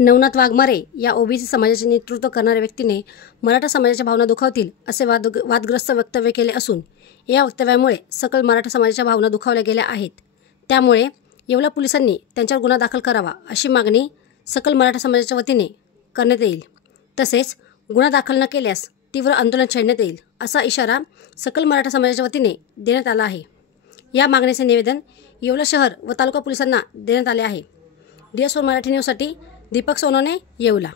नवनाथ वाघमारे या ओबीसी समाजाचे नेतृत्व करणाऱ्या व्यक्तीने मराठा समाजाच्या भावना दुखावतील असे वादग्रस्त वक्तव्य केले असून या वक्तव्यामुळे सकल मराठा समाजाच्या भावना दुखावल्या गेल्या आहेत। त्यामुळे येवला पोलिसांनी त्यांच्यावर गुन्हा दाखल करावा अशी मागणी सकल मराठा समाजाच्या वतीने करण्यात येईल। तसेच गुन्हा दाखल न केल्यास तीव्र आंदोलन छेडण्यात येईल असा इशारा सकल मराठा समाजाच्या वतीने देण्यात आला आहे। या मागणीचे निवेदन येवला शहर व तालुका पोलिसांना देण्यात आले आहे। DS4 मराठी न्यूजसाठी दीपक सोनवणे, येवला।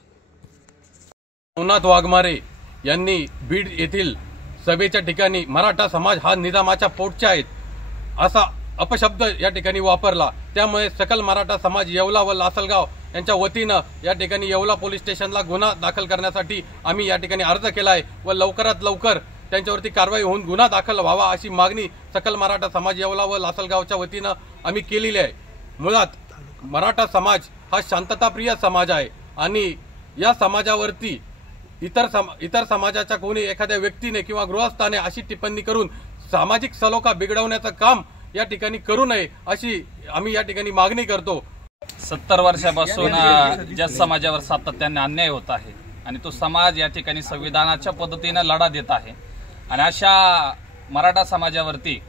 नवनाथ वाघमारे यांनी बीड येथील सभेच्या ठिकाणी मराठा समाज हा निजामाच्या पोटचा आहे असा अपशब्द या ठिकाणी वापरला। त्यामुळे सकल मराठा समाज येवला व लासलगाव यांच्या वतीनं या ठिकाणी येवला पोलीस स्टेशनला गुन्हा दाखल करण्यासाठी आम्ही या ठिकाणी अर्ज केला आहे व लवकरात लवकर त्यांच्यावरती कारवाई होऊन गुन्हा दाखल व्हावा अशी मागणी सकल मराठा समाज येवला व लासलगावच्या वतीनं आम्ही केलेली आहे। मुळात मराठा समाज हा शांतताप्रिय समाज आहे आणि या समाजावरती इतर समाजाच्या कोणी एखाद्या व्यक्तीने किंवा गृहस्थाने अशी टिप्पणी करून सामाजिक सलोखा बिघडवण्याचं काम या ठिकाणी करू नये अशी आम्ही या ठिकाणी मागणी करतो। 70 वर्षापासून ज्या समाजावर सातत्याने अन्याय होत आहे आणि तो समाज या ठिकाणी संविधानाच्या पद्धतीने लढा देत आहे आणि अशा मराठा समाजावरती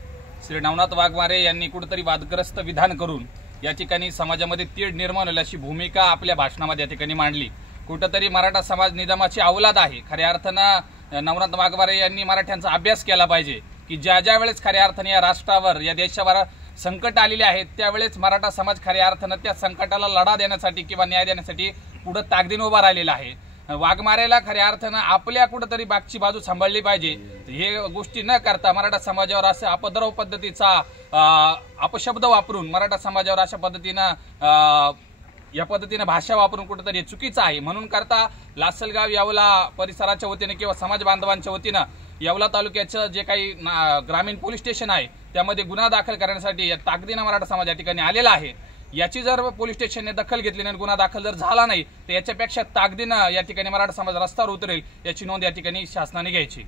श्री नवनाथ वाघमारे यांनी कुठेतरी वादग्रस्त विधान करून या ठिकाणी समाजामध्ये तीड निर्माण होईल अशी भूमिका आपल्या भाषणामध्ये या ठिकाणी मांडली। कुठेतरी मराठा समाज निजामाची अवलाद आहे। खऱ्या अर्थानं नवनाथ वाघमारे यांनी मराठ्यांचा अभ्यास केला पाहिजे की ज्या वेळेस खऱ्या अर्थाने या राष्ट्रावर या देशावर संकट आलेले आहेत त्यावेळेस मराठा समाज खऱ्या अर्थानं त्या संकटाला लढा देण्यासाठी किंवा न्याय देण्यासाठी पुढे ताकदीने उभा राहिलेला आहे। वाघमारेला खऱ्या अर्थानं आपल्या कुठेतरी बागची बाजू सांभाळली पाहिजे। हे गोष्टी न करता मराठा समाजावर असं अपद्रव पद्धतीचा अपशब्द वापरून मराठा समाजावर अशा पद्धतीनं या पद्धतीने भाषा वापरून कुठेतरी चुकीचं आहे। म्हणून करता लासलगाव येवला परिसराच्या वतीने किंवा समाज बांधवांच्या वतीनं येवला तालुक्याचं जे काही ग्रामीण पोलीस स्टेशन आहे त्यामध्ये गुन्हा दाखल करण्यासाठी ताकदीनं मराठा समाज या ठिकाणी आलेला आहे। याची जर पोलीस स्टेशनने दखल घेतली नाही, गुन्हा दाखल जर झाला नाही तर याच्यापेक्षा ताकदीनं या ठिकाणी मराठा समाज रस्त्यावर उतरेल याची नोंद या ठिकाणी शासनाने घ्यायची।